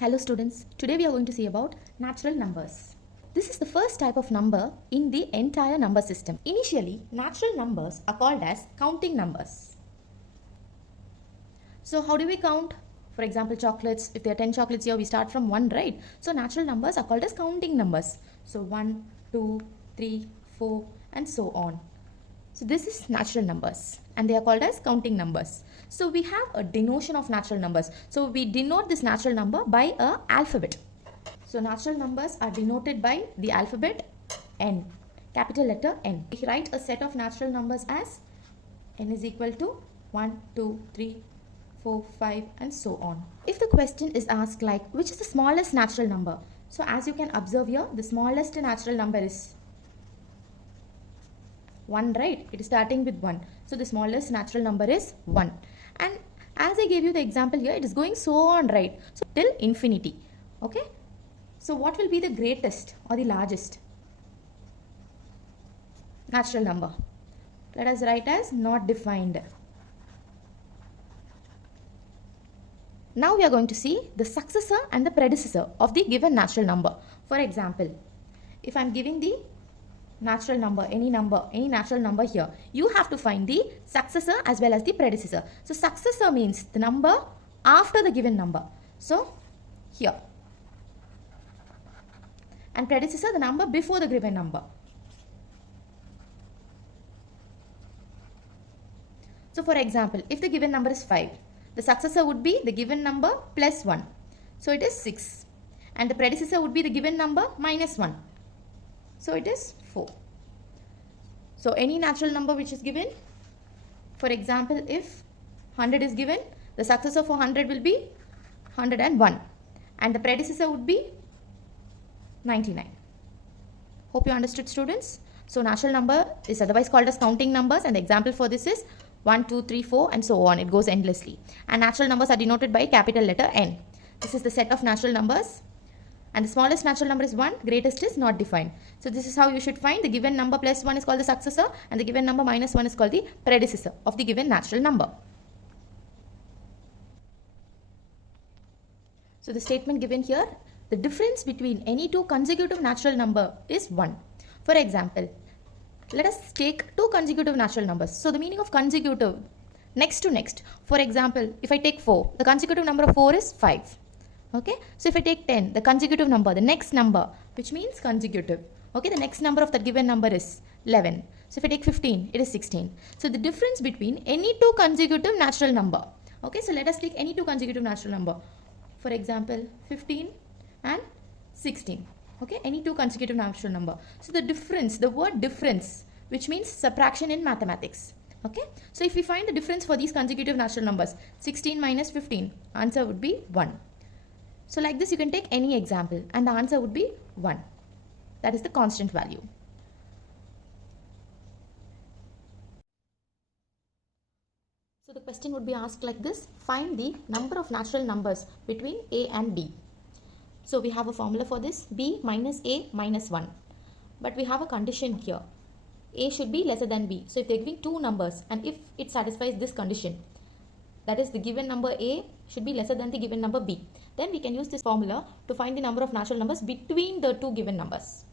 Hello students, today we are going to see about natural numbers. This is the first type of number in the entire number system. Initially, natural numbers are called as counting numbers. So how do we count? For example, chocolates, if there are 10 chocolates here, we start from 1, right? So natural numbers are called as counting numbers. So 1, 2, 3, 4 and so on. So this is natural numbers and they are called as counting numbers. So we have a denotation of natural numbers. So we denote this natural number by a alphabet. So natural numbers are denoted by the alphabet N, capital letter N. We write a set of natural numbers as N is equal to 1, 2, 3, 4, 5 and so on. If the question is asked like which is the smallest natural number? So as you can observe here, the smallest natural number is 1, right? It is starting with 1. So the smallest natural number is 1. And as I gave you the example here, it is going so on, right? So till infinity. Okay. So what will be the greatest or the largest natural number? Let us write as not defined. Now we are going to see the successor and the predecessor of the given natural number. For example, if I am giving the natural number, any natural number here, you have to find the successor as well as the predecessor. So successor means the number after the given number. So here. And predecessor, the number before the given number. So for example, if the given number is 5, the successor would be the given number plus 1. So it is 6. And the predecessor would be the given number minus 1. So it is 4. So any natural number which is given, for example, if 100 is given, the successor for 100 will be 101 and the predecessor would be 99. Hope you understood, students. So natural number is otherwise called as counting numbers and the example for this is 1, 2, 3, 4 and so on. It goes endlessly. And natural numbers are denoted by capital letter N. This is the set of natural numbers. And the smallest natural number is 1, greatest is not defined. So this is how you should find the given number plus 1 is called the successor and the given number minus 1 is called the predecessor of the given natural number. So the statement given here, the difference between any two consecutive natural number is 1. For example, let us take two consecutive natural numbers. So the meaning of consecutive, next to next. For example, if I take 4, the consecutive number of 4 is 5. Okay, so if I take 10, the consecutive number, the next number, which means consecutive. Okay, the next number of that given number is 11. So if I take 15, it is 16. So the difference between any two consecutive natural number. Okay, so let us take any two consecutive natural number. For example, 15 and 16. Okay, any two consecutive natural number. So the difference, the word difference, which means subtraction in mathematics. Okay, so if we find the difference for these consecutive natural numbers, 16 minus 15, answer would be 1. So like this you can take any example and the answer would be 1. That is the constant value. So the question would be asked like this. Find the number of natural numbers between A and B. So we have a formula for this, B minus A minus 1. But we have a condition here. A should be lesser than B. So if they are giving two numbers and if it satisfies this condition, that is the given number A should be lesser than the given number B, then we can use this formula to find the number of natural numbers between the two given numbers.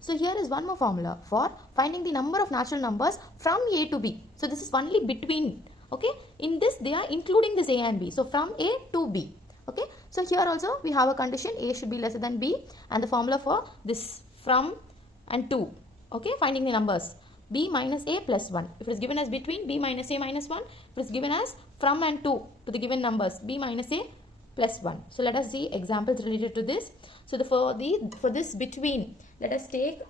So here is one more formula for finding the number of natural numbers from A to B. So this is only between. Okay, in this they are including this A and B. So from A to B. Okay, so here also we have a condition, A should be lesser than B, and the formula for this from and to. Okay, finding the numbers, B minus A plus 1. If it is given as between, B minus A minus 1. If it is given as from and to the given numbers, B minus A plus 1. So let us see examples related to this. So for this between, let us take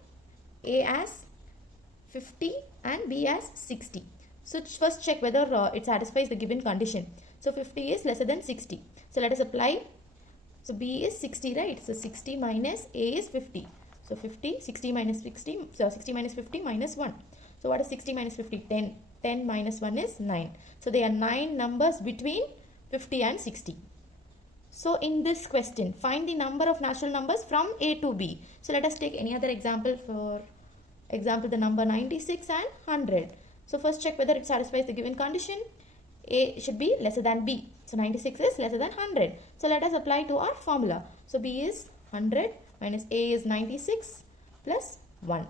A as 50 and B as 60. So first check whether it satisfies the given condition. So 50 is lesser than 60. So let us apply. So B is 60, right? So 60 minus A is 50. So 50, 60 minus 60, so 60 minus 50 minus 1. So what is 60 minus 50? 10. 10 minus 1 is 9. So there are 9 numbers between 50 and 60. So in this question, find the number of natural numbers from A to B. So let us take any other example. For example, the number 96 and 100. So first check whether it satisfies the given condition. A should be lesser than B. So 96 is lesser than 100. So let us apply to our formula. So B is 100 minus A is 96 plus 1.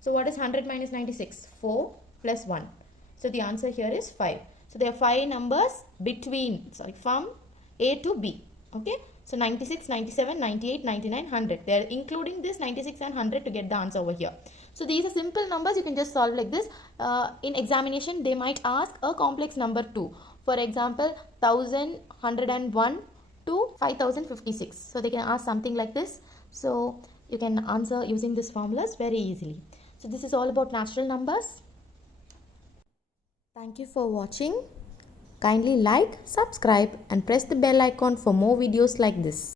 So what is 100 minus 96? 4 plus 1. So the answer here is 5. So there are 5 numbers from A to B. Okay. So 96, 97, 98, 99, 100. They are including this 96 and 100 to get the answer over here. So these are simple numbers. You can just solve like this. In examination, they might ask a complex number too. For example, 1101 to 5056. So they can ask something like this. So you can answer using these formulas very easily. So this is all about natural numbers. Thank you for watching. Kindly like, subscribe and press the bell icon for more videos like this.